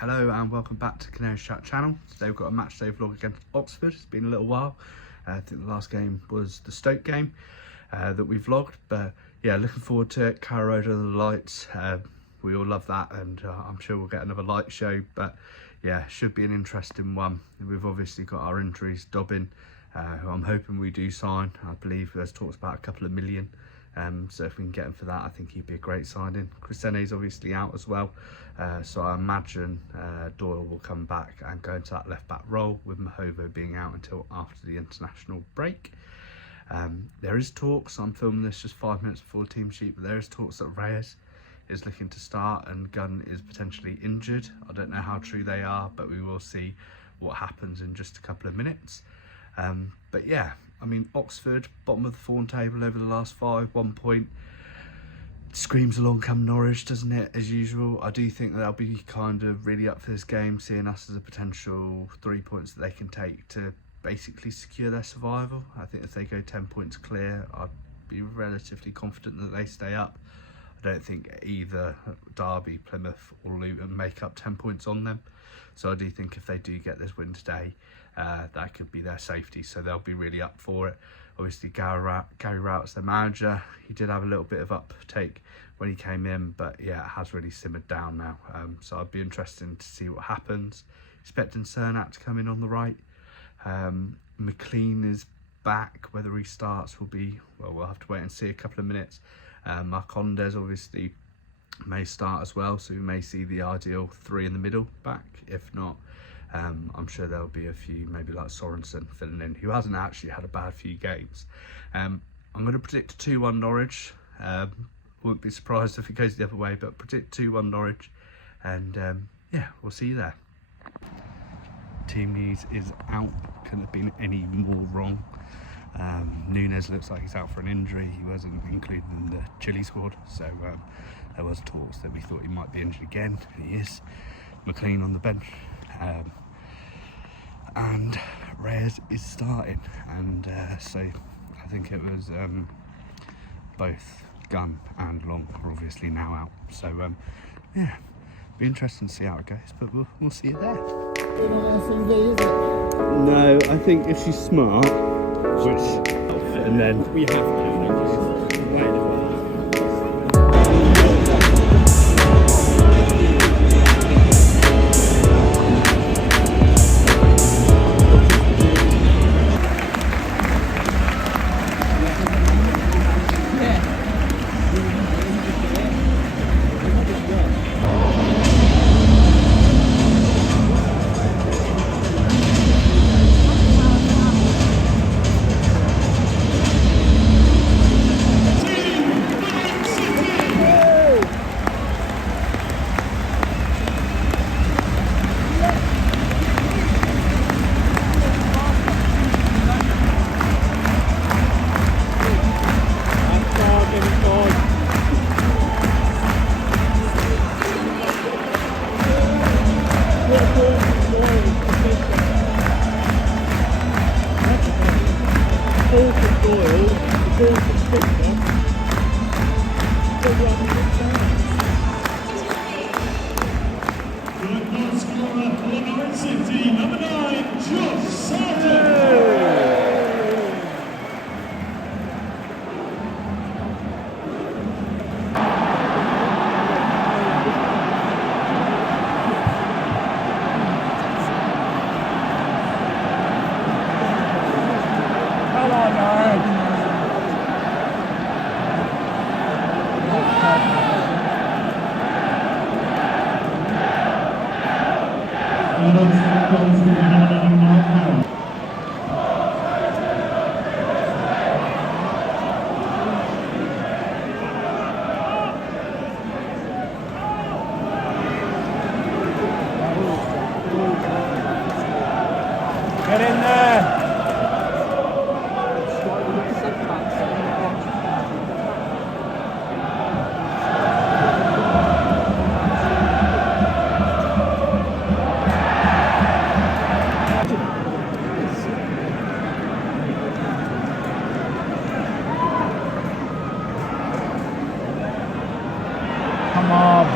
Hello and welcome back to Canary's Chat channel. Today we've got a match day vlog against Oxford. It's been a little while. I think the last game was the Stoke game that we vlogged, but yeah, looking forward to it. Carrow Road under the lights. We all love that, and I'm sure we'll get another light show, but yeah, should be an interesting one. We've obviously got our injuries. Dobbin, who I'm hoping we do sign. I believe there's talks about a couple of million. So if we can get him for that, I think he'd be a great signing. Chrisene's obviously out as well, so I imagine Doyle will come back and go into that left back role, with Mahovo being out until after the international break. There is talks, I'm filming this just 5 minutes before the team sheet, but there is talks that Reyes is looking to start and Gunn is potentially injured. I don't know how true they are, but we will see what happens in just a couple of minutes. But yeah, I mean, Oxford, bottom of the form table over the last 5, 1 point. Screams along come Norwich, doesn't it, as usual. I do think they'll be kind of really up for this game, seeing us as a potential 3 points that they can take to basically secure their survival. I think if they go 10 points clear, I'd be relatively confident that they stay up. I don't think either Derby, Plymouth or Luton make up 10 points on them. So I do think if they do get this win today, that could be their safety, so they'll be really up for it. Obviously Gary Rout's their manager. He did have a little bit of uptake when he came in, but yeah, it has really simmered down now. So I'd be interested to see what happens. Expecting Sargent to come in on the right. McLean is back. Whether he starts will be, well, we'll have to wait and see a couple of minutes. Marcondes obviously may start as well, so we may see the ideal 3 in the middle back. If not, I'm sure there'll be a few, maybe like Sorensen filling in, who hasn't actually had a bad few games. I'm going to predict 2-1 Norwich. Wouldn't be surprised if it goes the other way, but predict 2-1 Norwich. And yeah, we'll see you there. Team news is out. Couldn't have been any more wrong. Nunes looks like he's out for an injury. He wasn't included in the Chile squad, so there was talks that we thought he might be injured again. He is. McLean on the bench. And Reyes is starting, and so I think it was both Gunn and Long are obviously now out, so yeah, be interesting to see how it goes, but we'll see you there. No, I think if she's smart, which, and then we have to wait. Get in there! Come on.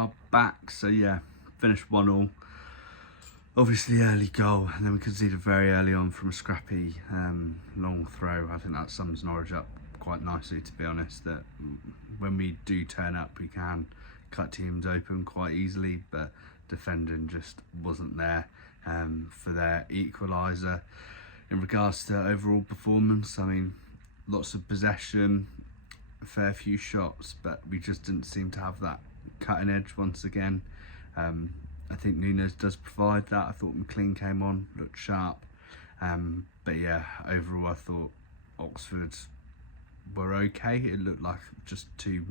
are back. So yeah, finished 1-1. Obviously early goal, and then we conceded very early on from a scrappy long throw. I think that sums Norwich up quite nicely, to be honest, that when we do turn up we can cut teams open quite easily, but defending just wasn't there for their equaliser. In regards to overall performance, I mean, lots of possession, a fair few shots, but we just didn't seem to have that cutting edge once again. I think Nunes does provide that. I thought McLean came on, looked sharp, but yeah, overall I thought Oxford were okay. It looked like just two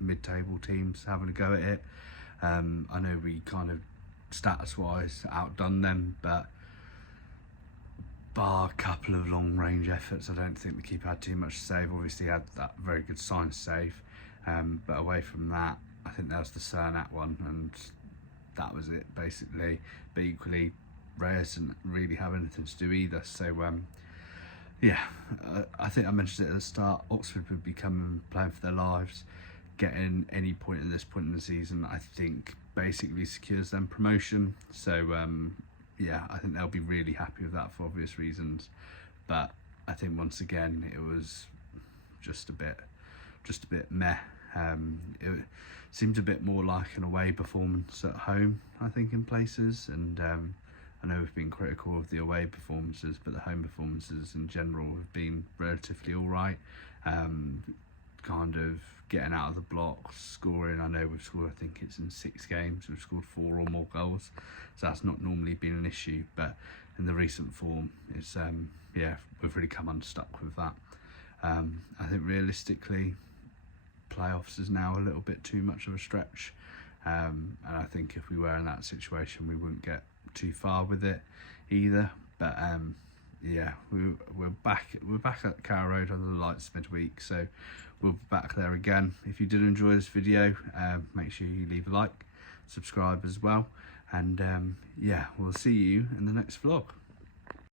mid-table teams having a go at it. I know we kind of status-wise outdone them, but bar a couple of long-range efforts, I don't think the keeper had too much to save. Obviously, he had that very good sign save, but away from that, I think that was the Sargent one, and that was it basically. But equally, Reyes didn't really have anything to do either. So yeah, I think I mentioned it at the start. Oxford would be coming playing for their lives. Getting any point at this point in the season, I think, basically secures them promotion. So yeah, I think they'll be really happy with that for obvious reasons. But I think once again it was just a bit meh. It seemed a bit more like an away performance at home, I think, in places. And I know we've been critical of the away performances, but the home performances in general have been relatively all right. Kind of getting out of the blocks, scoring. I know we've scored, I think it's in 6 games, we've scored 4 or more goals, so that's not normally been an issue, but in the recent form, it's yeah, we've really come unstuck with that. I think realistically, playoffs is now a little bit too much of a stretch, and I think if we were in that situation, we wouldn't get too far with it either. But yeah, we're back at Carrow Road under the lights midweek, so we'll be back there again. If you did enjoy this video, make sure you leave a like, subscribe as well, and yeah, we'll see you in the next vlog.